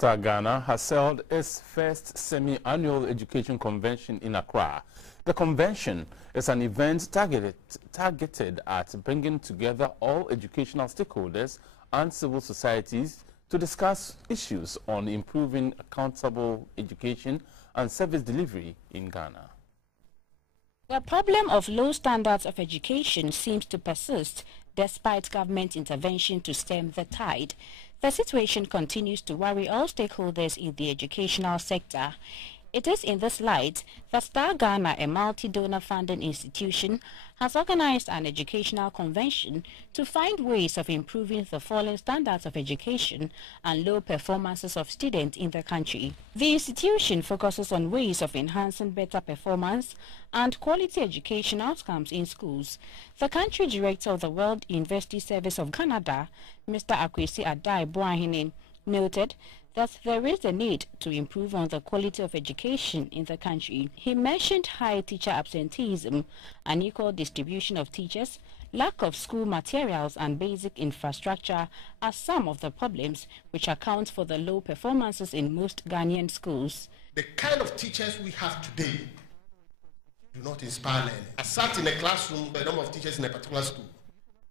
Ghana has held its first semi-annual education convention in Accra. The convention is an event targeted at bringing together all educational stakeholders and civil societies to discuss issues on improving accountable education and service delivery in Ghana. The problem of low standards of education seems to persist despite government intervention to stem the tide. The situation continues to worry all stakeholders in the educational sector. It is in this light that Star Ghana, a multi-donor funding institution, has organized an educational convention to find ways of improving the falling standards of education and low performances of students in the country. The institution focuses on ways of enhancing better performance and quality education outcomes in schools. The country director of the World University Service of Canada, Mr. Akwesi Adai Boahene, noted that there is a need to improve on the quality of education in the country. He mentioned high teacher absenteeism, unequal distribution of teachers, lack of school materials and basic infrastructure as some of the problems which account for the low performances in most Ghanaian schools. The kind of teachers we have today do not inspire learning. I sat in a classroom with a number of teachers in a particular school,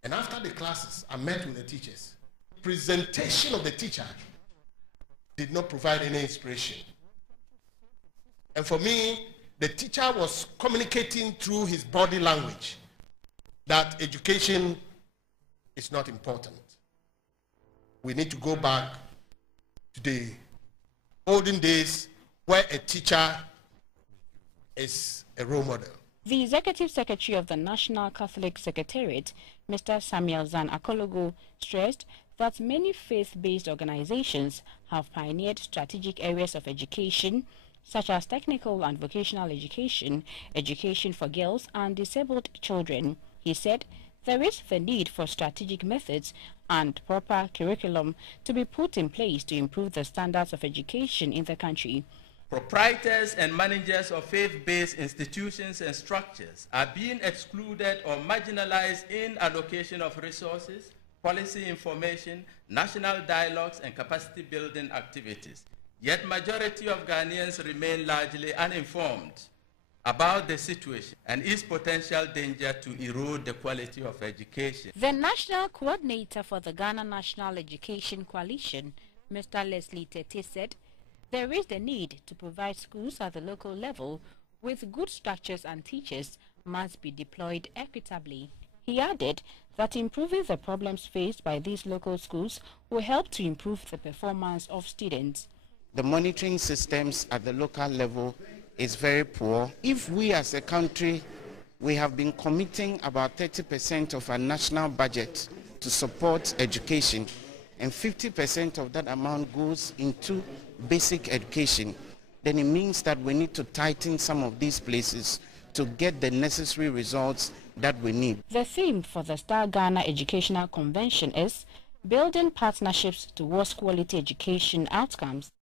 and after the classes, I met with the teachers. Presentation of the teacher did not provide any inspiration. And for me, the teacher was communicating through his body language that education is not important. We need to go back to the olden days where a teacher is a role model. The Executive Secretary of the National Catholic Secretariat, Mr. Samuel Zan Akologo, stressed that many faith-based organizations have pioneered strategic areas of education, such as technical and vocational education, education for girls and disabled children. He said there is the need for strategic methods and proper curriculum to be put in place to improve the standards of education in the country. Proprietors and managers of faith-based institutions and structures are being excluded or marginalized in allocation of resources, policy information, national dialogues, and capacity building activities. Yet majority of Ghanaians remain largely uninformed about the situation and its potential danger to erode the quality of education. The national coordinator for the Ghana National Education Coalition, Mr. Leslie Tete, said there is the need to provide schools at the local level with good structures, and teachers must be deployed equitably. He added that improving the problems faced by these local schools will help to improve the performance of students. The monitoring systems at the local level is very poor. If we as a country, we have been committing about 30% of our national budget to support education, and 50% of that amount goes into basic education, then it means that we need to tighten some of these places to get the necessary results that we need. The theme for the Star Ghana Educational Convention is building partnerships towards quality education outcomes.